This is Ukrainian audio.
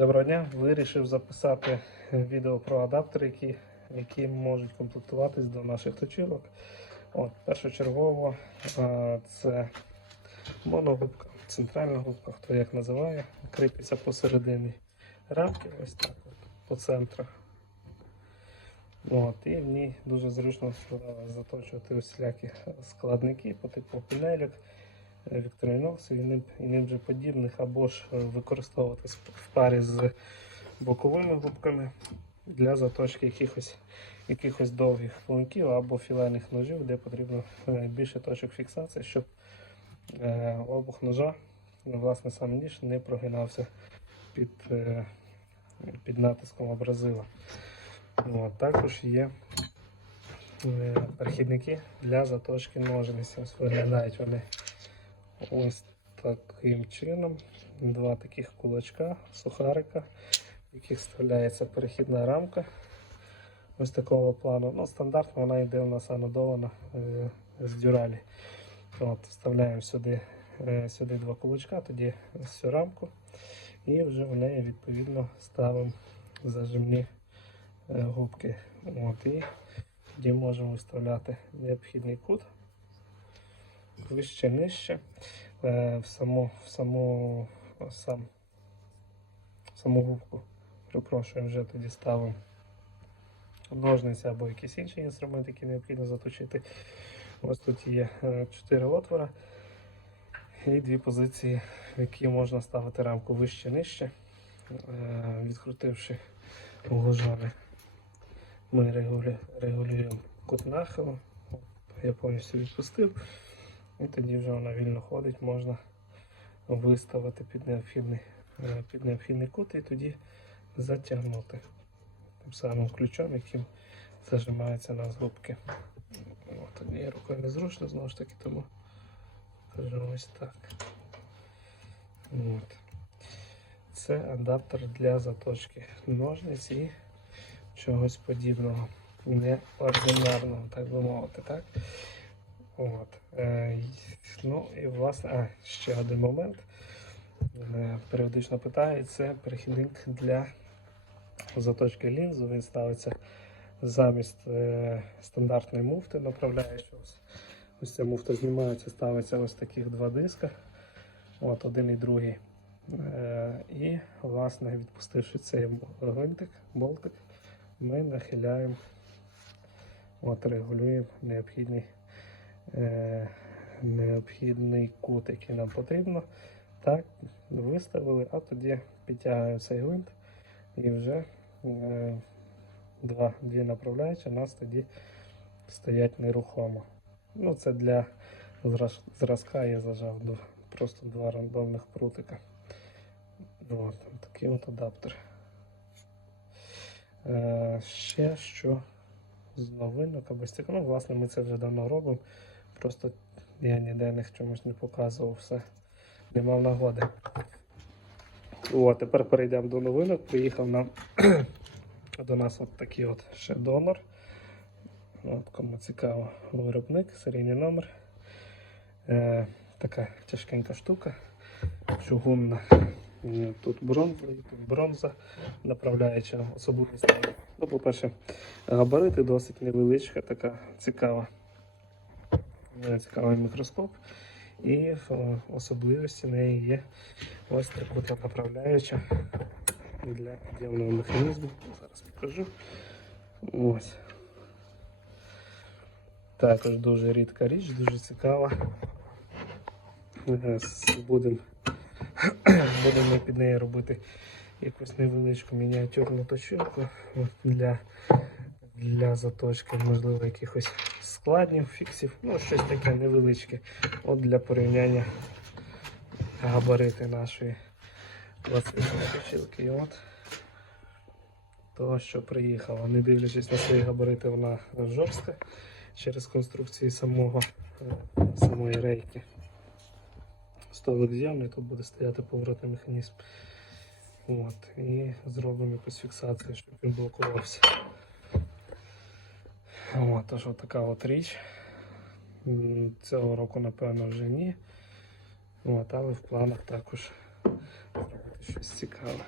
Доброго дня! Вирішив записати відео про адаптери, які, які можуть комплектуватись до наших точилок. От, першочергово а, це моногубка, центральна губка, хто як називає, кріпиться посередині рамки, ось так от, по центрах. От, і в ній дуже зручно е, заточувати усілякі складники по типу пінелек, вікториноксів і ним, і ним же подібних, або ж е, використовувати в парі з боковими губками для заточки якихось, якихось довгих клинків або філейних ножів, де потрібно е, більше точок фіксації, щоб е, обух ножа, ну, власне сам ніж, не прогинався під, е, під натиском абразива. От, також є перехідники для заточки ножниць. Ось виглядають вони ось таким чином. Два таких кулачка, сухарика, в яких вставляється перехідна рамка. Ось такого плану. Ну, стандартно вона йде у нас анодована е, з дюралі. От, вставляємо сюди, е, сюди два кулачка, тоді ось рамку. І вже в неї відповідно ставимо зажимні е, губки. От, і тоді можемо вставляти необхідний кут вище, нижче. Е, в саму, в саму, сам, в саму губку. Перепрошую, вже тоді ставимо ножниці або якийсь інший інструмент, який необхідно заточити. Ось тут є 4 отвора і дві позиції, в які можна ставити рамку вище, нижче, Е, відкрутивши угложами. Ми регулюємо кут нахилу. Я повністю відпустив. І тоді вже вона вільно ходить, можна виставити під необхідний, е, під необхідний кут і тоді затягнути тим самим ключом, яким зажимаються на губки. От, однією рукою незручно, знову ж таки, тому кажу ось так. От. Це адаптер для заточки ножниць і чогось подібного. Неординарного, так би мовити, так? От. Е, ну і власне, а, ще один момент. Е, періодично питають, це перехідник для заточки лінзу. Він ставиться замість е, стандартної муфти направляючого. Ось, ось ця муфта знімається, ставиться ось таких два диска. От один і другий. І, власне, відпустивши цей гвинтик, болтик, ми нахиляємо, от регулюємо необхідний, необхідний кут, який нам потрібно. Так, виставили, а тоді підтягуємо цей гвинт і вже е, два, дві направляючі у нас тоді стоять нерухомо. Ну, це для зразка я зажав до, просто два рандомних прутика. От, такий от адаптер. Е, ще що з новинок або цікавого. Ну, власне, ми це вже давно робимо. Просто я ніде них чомусь не показував все. Не мав нагоди. О, тепер перейдемо до новинок. Приїхав нам до нас от такий от ще донор. От, кому цікаво, виробник, серійний номер. Е, така тяжкенька штука, чугунна. Е, Тут бронза, тут бронза, направляюча особливість. Ну, по-перше, габарити досить невеличка, така цікава. Е, Цікавий мікроскоп. І в особливості неї є ось трикутна направляюча для підйомного механізму. Зараз покажу. Ось. Також дуже рідка річ, дуже цікава. Будемо будемо під нею робити якусь невеличку мініатюрну точилку для, для заточки, можливо, якихось складнів, фіксів, ну щось таке невеличке. От для порівняння габарити нашої класичної точилки. І от того, що приїхало. Не дивлячись на свої габарити, вона жорстка через конструкції самого, е, самої рейки. Столик з'явний, тут буде стояти поворотний механізм. От, і зробимо якусь фіксацію, щоб він блокувався. От, тож така от річ. Цього року, напевно, вже ні. От, але в планах також зробити щось цікаве.